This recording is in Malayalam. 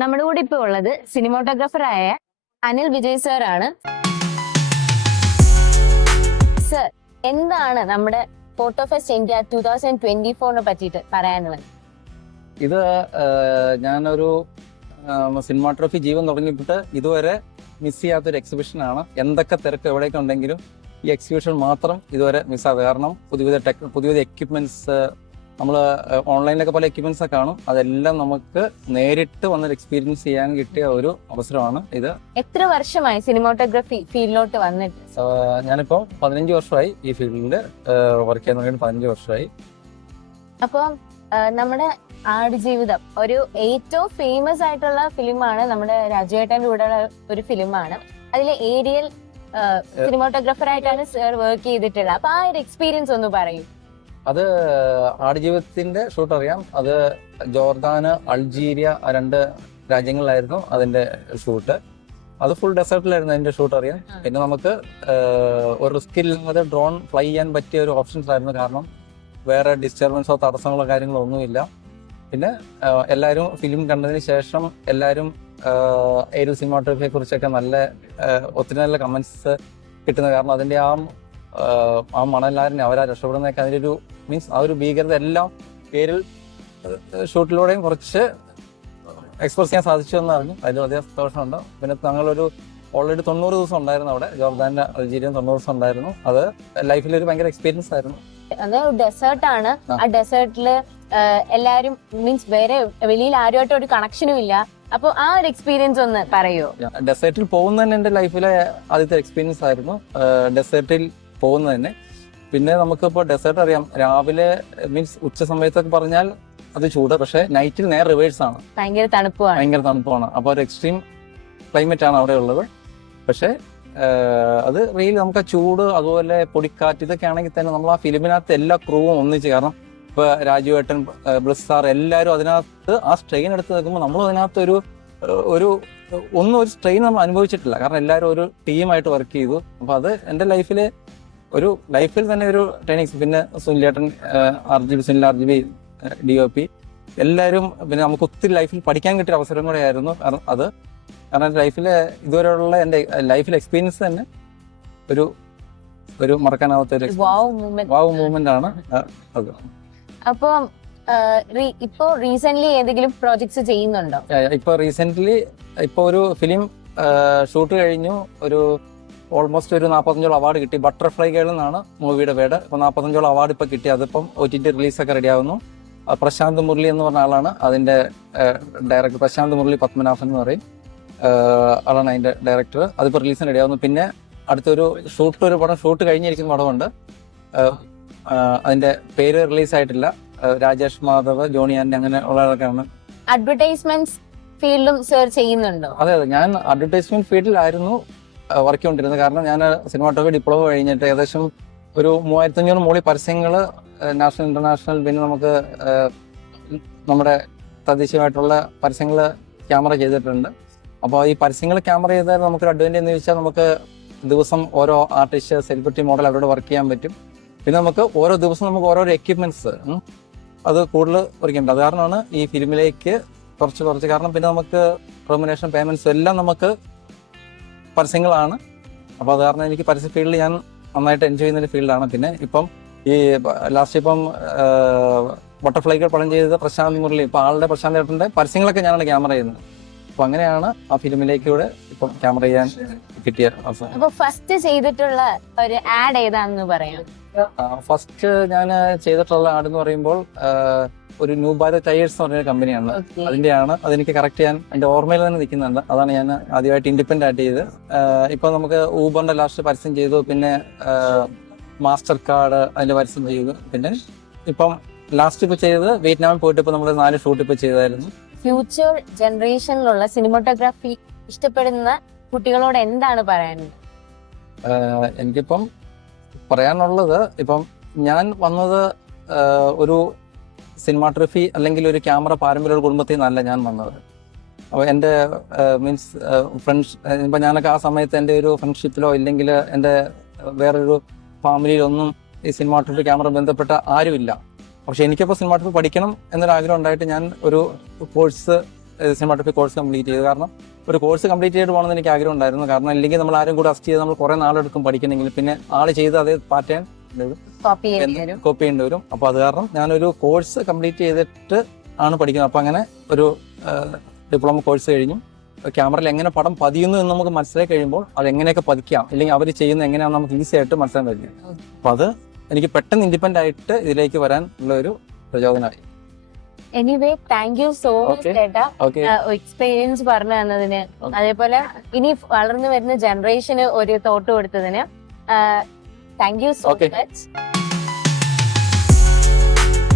നമ്മുടെ കൂടെ ഇപ്പോൾ ഉള്ളത് സിനിമാറ്റോഗ്രാഫറായ അനിൽ വിജയ് സർ ആണ്. സർ, എന്താണ് നമ്മുടെ ഫോട്ടോ ഫെസ്റ്റ് ഇന്ത്യ 2024 പറ്റിയിട്ട് പറയാനുള്ളത്? ഇത് ഞാനൊരു സിനിമാറ്റോഗ്രാഫി ജീവൻ തുടങ്ങിയിട്ട് ഇതുവരെ മിസ് ചെയ്യാത്തൊരു എക്സിബിഷനാണ്. എന്തൊക്കെ തിരക്ക് എവിടെയൊക്കെ ഉണ്ടെങ്കിലും ഈ എക്സിബിഷൻ മാത്രം ഇതുവരെ മിസ്സാകാതെ. കാരണം പുതിയ എക്യുപ്മെന്റ്സ് നമ്മൾ ഓൺലൈനിലൊക്കെ പല എക്യുപ്മെന്റ്സ് ഒക്കെ കാണും. അതെല്ലാം നമുക്ക് നേരിട്ട് വന്നൊരു എക്സ്പീരിയൻസ് ചെയ്യാൻ കിട്ടിയ ഒരു അവസരമാണ് ഇത്. എത്ര വർഷമായി സിനിമാറ്റോഗ്രാഫി ഫീൽഡിലോട്ട് വന്നിട്ട്? ഞാനിപ്പോൾ 15 വർഷമായി ഈ ഫീൽഡിൽ വർക്ക് ചെയ്യാൻ തുടങ്ങിയിട്ട് 15 വർഷമായി. അപ്പോൾ നമ്മുടെ ആടുജീവിതം ഒരു ഏറ്റവും ഫേമസ് ആയിട്ടുള്ള ഫിലിമാണ്. നമ്മുടെ രാജുവേട്ടൻ്റെ കൂടെയുള്ള ഒരു ഫിലിമാണ്. അതിൽ ഏരിയൽ സിനിമാറ്റോഗ്രാഫർ ആയിട്ടാണ് സർ വർക്ക് ചെയ്തിട്ടുള്ളത്. അപ്പൊ ആ ഒരു എക്സ്പീരിയൻസ് ഒന്ന് പറയും. അത് ആടുജീവിതത്തിന്റെ ഷൂട്ട് അറിയാം. അത് ജോർദാന്, അൾജീരിയ, ആ 2 രാജ്യങ്ങളിലായിരുന്നു അതിന്റെ ഷൂട്ട്. അത് ഫുൾ ഡെസേർട്ടിലായിരുന്നു അതിന്റെ ഷൂട്ട് അറിയാം. പിന്നെ നമുക്ക് ഒരു റിസ്ക് ഇല്ലാതെ ഡ്രോൺ ഫ്ലൈ ചെയ്യാൻ പറ്റിയ ഒരു ഓപ്ഷൻസ് ആയിരുന്നു. കാരണം വേറെ ഡിസ്റ്റർബൻസോ തടസ്സങ്ങളോ കാര്യങ്ങളോ ഒന്നുമില്ല. പിന്നെ എല്ലാവരും ഫിലിം കണ്ടതിന് ശേഷം എല്ലാവരും ഏരിയൽ സിനിമാറ്റോഗ്രാഫിയെ കുറിച്ചൊക്കെ ഒത്തിരി നല്ല കമന്റ്സ് കിട്ടുന്നത്. കാരണം അതിന്റെ ആ മണലാരനെ അവരാ രക്ഷപ്പെടുന്നതൊക്കെ അതിൻ്റെ ഒരു മീൻസ് ആ ഒരു ഭീകരത എല്ലാം ഏരിയൽ ഷൂട്ടിലൂടെയും കുറച്ച് എക്സ്പ്രസ് ചെയ്യാൻ സാധിച്ചു എന്ന് അറിഞ്ഞു. അതിൽ വലിയ സന്തോഷമുണ്ട്. പിന്നെ ഞങ്ങളൊരു ഓൾറെഡി 90 ദിവസം ഉണ്ടായിരുന്നു അവിടെ. ജോർദാനിലെ അൾജീരിയ 90 ദിവസം ഉണ്ടായിരുന്നു. അത് ലൈഫിലൊരു ഭയങ്കര എക്സ്പീരിയൻസ് ആയിരുന്നു. അത് ഡെസേർട്ടാണ്. ആ ഡെസേർട്ടില് എല്ലാരും മീൻസ് വേറെ വെളിയിൽ ആരുമായിട്ട് ഒരു കണക്ഷനും ഇല്ല. അപ്പൊ ആ ഒരു എക്സ്പീരിയൻസ് ഒന്ന് പറയോ? ഡെസേർട്ടിൽ പോകുന്നത് തന്നെ എൻ്റെ ലൈഫിലെ ആദ്യത്തെ എക്സ്പീരിയൻസ് ആയിരുന്നു. ഡെസേർട്ടിൽ പോകുന്നത് തന്നെ. പിന്നെ നമുക്കിപ്പോൾ ഡെസേർട്ട് അറിയാം, രാവിലെ മീൻസ് ഉച്ച സമയത്തൊക്കെ പറഞ്ഞാൽ അത് ചൂട്, പക്ഷെ നൈറ്റിൽ നേരെ റിവേഴ്സ് ആണ്. ഭയങ്കര തണുപ്പാണ്. അപ്പോൾ ഒരു എക്സ്ട്രീം ക്ലൈമറ്റ് ആണ് അവിടെ ഉള്ളത്. പക്ഷെ അത് റിയൽ നമുക്ക് ആ ചൂട്, അതുപോലെ പൊടിക്കാറ്റ്, ഇതൊക്കെ ആണെങ്കിൽ തന്നെ നമ്മൾ ആ ഫിലിമിനകത്ത് എല്ലാ ക്രൂവും ഒന്നിച്ച്, കാരണം ഇപ്പൊ രാജുവേട്ടൻ, ബ്ലസ് സാർ, എല്ലാവരും അതിനകത്ത് ആ സ്ട്രെയിൻ എടുത്ത് നിൽക്കുമ്പോൾ നമ്മൾ അതിനകത്ത് ഒരു സ്ട്രെയിൻ നമ്മൾ അനുഭവിച്ചിട്ടില്ല. കാരണം എല്ലാവരും ഒരു ടീമായിട്ട് വർക്ക് ചെയ്തു. അപ്പൊ അത് എൻ്റെ ലൈഫിൽ തന്നെ ഒരു ട്രെയിനിങ്. പിന്നെ സുനിലേട്ടൻ, സുനിൽ RGB, DOP, എല്ലാവരും. പിന്നെ നമുക്ക് ഒത്തിരി ലൈഫിൽ പഠിക്കാൻ കിട്ടിയ അവസരം കൂടെ ആയിരുന്നു അത്. കാരണം ലൈഫിലെ ഇതുവരെയുള്ള എൻ്റെ ലൈഫിൽ എക്സ്പീരിയൻസ് തന്നെ ഒരു മറക്കാനാവാത്ത ഒരു വാവ് മൂവ്മെന്റ് ആണ് അത്. അപ്പൊ ഇപ്പോ റീസെന്റ് ഏതെങ്കിലും പ്രോജക്ട്സ് ചെയ്യുന്നുണ്ടോ? ഇപ്പൊ ഒരു ഫിലിം ഷൂട്ട് കഴിഞ്ഞു. ഓൾമോസ്റ്റ് ഒരു 45 അവാർഡ് കിട്ടി. ബട്ടർഫ്ലൈ ഗേൾ എന്നാണ് മൂവിയുടെ പേര്. ഇപ്പൊ 45 അവാർഡ് ഇപ്പൊ കിട്ടി. അതിപ്പം OTT റിലീസൊക്കെ റെഡി ആവുന്നു. പ്രശാന്ത് മുരളി എന്ന് പറഞ്ഞ ആളാണ് അതിന്റെ ഡയറക്ടർ. പ്രശാന്ത് മുരളി പത്മനാഭൻ എന്ന് പറയും ആളാണ് അതിന്റെ ഡയറക്ടർ. അതിപ്പോ റിലീസിന് റെഡി ആവുന്നു. പിന്നെ അടുത്തൊരു ഷൂട്ട് കഴിഞ്ഞിരിക്കുന്ന പടമുണ്ട്. അതിന്റെ പേര് റിലീസായിട്ടില്ല. രാജേഷ് മാധവ്, ജോണി ആന്റണി, അങ്ങനെ ഉള്ളതൊക്കെയാണ്. അഡ്വർടൈസ്മെന്റ് ഫീൽഡും സർ ചെയ്യുന്നുണ്ടോ? അതെ, ഞാൻ അഡ്വർടൈസ്മെന്റ് ഫീൽഡിലായിരുന്നു വർക്ക് ചെയ്തുകൊണ്ടിരുന്നത്. കാരണം ഞാൻ സിനിമാറ്റോഗ്രാഫി ഡിപ്ലോമ കഴിഞ്ഞിട്ട് ഏകദേശം ഒരു 3500 മുകളിൽ പരസ്യങ്ങൾ, നാഷണൽ, ഇന്റർനാഷണൽ, പിന്നെ നമുക്ക് നമ്മുടെ തദ്ദേശീയമായിട്ടുള്ള പരസ്യങ്ങൾ ക്യാമറ ചെയ്തിട്ടുണ്ട്. അപ്പോൾ ഈ പരസ്യങ്ങൾ ക്യാമറ ചെയ്താൽ നമുക്കൊരു അഡ്വാൻറ്റേജ് എന്ന് വെച്ചാൽ നമുക്ക് ദിവസം ഓരോ ആർട്ടിസ്റ്റ്, സെലിബ്രിറ്റി, മോഡൽ അവരോട് വർക്ക് ചെയ്യാൻ പറ്റും. പിന്നെ നമുക്ക് ഓരോ ദിവസം നമുക്ക് ഓരോരോ എക്യുപ്മെന്റ്സ് അത് കൂടുതൽ വരയ്ക്കുന്നുണ്ട്. അത് കാരണമാണ് ഈ ഫിലിമിലേക്ക് കുറച്ച് കാരണം പിന്നെ നമുക്ക് റെമ്യൂണറേഷൻ, പേയ്മെന്റ്സ് എല്ലാം നമുക്ക് പരസ്യങ്ങളാണ്. അപ്പോൾ അത് കാരണം എനിക്ക് പരസ്യ ഫീൽഡിൽ ഞാൻ നന്നായിട്ട് എൻജോയ് ചെയ്യുന്ന ഫീൽഡാണ്. പിന്നെ ഇപ്പം ഈ ലാസ്റ്റ് ബട്ടർഫ്ലൈകൾ പടം ചെയ്തത് പ്രശാന്ത് മുരളി. ഇപ്പം ആളുടെ പ്രശാന്ത് ഏട്ടൻ്റെ പരസ്യങ്ങളൊക്കെ ഞാനാണ് ക്യാമറ ചെയ്യുന്നത്. അപ്പൊ അങ്ങനെയാണ് ആ ഫിലിമിലേക്കൂടെ ഇപ്പം ക്യാമറ ചെയ്യാൻ കിട്ടിയ അവസരം. അപ്പൊ ഫസ്റ്റ് ചെയ്തിട്ടുള്ള ഒരു ആഡ് ഏതാണെന്ന് പറയാം? ഫസ്റ്റ് ഞാൻ ചെയ്തിട്ടുള്ള ആഡ് എന്ന് പറയുമ്പോൾ ഒരു ന്യൂ ഭാരത് ടയേഴ്സ് എന്ന് പറഞ്ഞ കമ്പനിയാണ്. അതെനിക്ക് കറക്റ്റ് ചെയ്യാൻ എൻ്റെ ഓർമ്മയിൽ തന്നെ നിൽക്കുന്നുണ്ട്. അതാണ് ഞാൻ ആദ്യമായിട്ട് ഇൻഡിപെൻഡന്റ് ആയിട്ട് ചെയ്ത്. ഇപ്പൊ നമുക്ക് ഊബറിന്റെ ലാസ്റ്റ് പരസ്യം ചെയ്തു. പിന്നെ മാസ്റ്റർ കാർഡ് അതിന്റെ പരസ്യം ചെയ്തു. പിന്നെ ഇപ്പം ലാസ്റ്റ് ഇപ്പൊ ചെയ്തത് വിയറ്റ്നാമിൽ പോയിട്ട് ഇപ്പൊ നമ്മൾ 4 ഷൂട്ട് ഇപ്പൊ ചെയ്തായിരുന്നു. ഫ്യൂച്ചർ ജനറേഷനിലുള്ള സിനിമാറ്റോഗ്രാഫി ഇഷ്ടപ്പെടുന്ന കുട്ടികളോട് എന്താണ് പറയാനുള്ളത്? എനിക്കിപ്പം പറയാനുള്ളത്, ഇപ്പം ഞാൻ വന്നത് ഒരു സിനിമാറ്റോഗ്രാഫി അല്ലെങ്കിൽ ഒരു ക്യാമറ പാരമ്പര്യ കുടുംബത്തിൽ നിന്നല്ല ഞാൻ വന്നത്. അപ്പോൾ എൻ്റെ മീൻസ് ഫ്രണ്ട്സ്, ഇപ്പം ഞാനൊക്കെ ആ സമയത്ത് എൻ്റെ ഒരു ഫ്രണ്ട്ഷിപ്പിലോ ഇല്ലെങ്കിൽ എൻ്റെ വേറൊരു ഫാമിലിയിലൊന്നും ഈ സിനിമാറ്റോഗ്രാഫി ക്യാമറ ബന്ധപ്പെട്ട ആരുമില്ല. പക്ഷെ എനിക്കിപ്പോൾ സിനിമാറ്റോഗ്രാഫി പഠിക്കണം എന്നൊരാഗ്രഹം ഉണ്ടായിട്ട് ഞാൻ ഒരു കോഴ്സ് സിനിമാറ്റോഗ്രാഫി കോഴ്സ് കംപ്ലീറ്റ് ചെയ്തത്. കാരണം ഒരു കോഴ്സ് കംപ്ലീറ്റ് ചെയ്തിട്ട് പോകണമെന്ന് എനിക്ക് ആഗ്രഹം ഉണ്ടായിരുന്നു. കാരണം അല്ലെങ്കിൽ നമ്മൾ ആരും കൂടെ അസിസ്റ്റ് ചെയ്ത് നമ്മൾ കുറേ നാളെടുക്കും പഠിക്കണമെങ്കിൽ, പിന്നെ ആൾ ചെയ്ത് അതേ പാറ്റേൺ കോപ്പി ചെയ്യേണ്ടി വരും. കോപ്പി ചെയ്യേണ്ടി വരും. അപ്പോൾ അത് കാരണം ഞാനൊരു കോഴ്സ് കംപ്ലീറ്റ് ചെയ്തിട്ട് ആണ് പഠിക്കുന്നത്. അപ്പോൾ അങ്ങനെ ഒരു ഡിപ്ലോമ കോഴ്സ് കഴിഞ്ഞു ക്യാമറയിൽ എങ്ങനെ പടം പതിയുന്നു എന്ന് നമുക്ക് മനസ്സിലാക്കി കഴിയുമ്പോൾ അത് എങ്ങനെയൊക്കെ പതിക്കാം, അല്ലെങ്കിൽ അവർ ചെയ്യുന്നത് എങ്ങനെയാണെന്ന് നമുക്ക് ഈസി ആയിട്ട് മനസ്സിലാക്കാൻ കഴിയും. അപ്പോൾ അത് എനിക്ക് പെട്ടെന്ന് ഇൻഡിപെൻഡന്റ് ആയിട്ട് ഇതിലേക്ക് വരാൻ ഉള്ള ഒരു പ്രചോദനമായി. Anyway thank you so much ചേട്ടാ, എക്സ്പീരിയൻസ് പറഞ്ഞു തന്നതിന്, അതേപോലെ ഇനി വളർന്നു വരുന്ന ജനറേഷന് ഒരു തോട്ട് കൊടുത്തതിന് താങ്ക് യു സോ മച്ച്.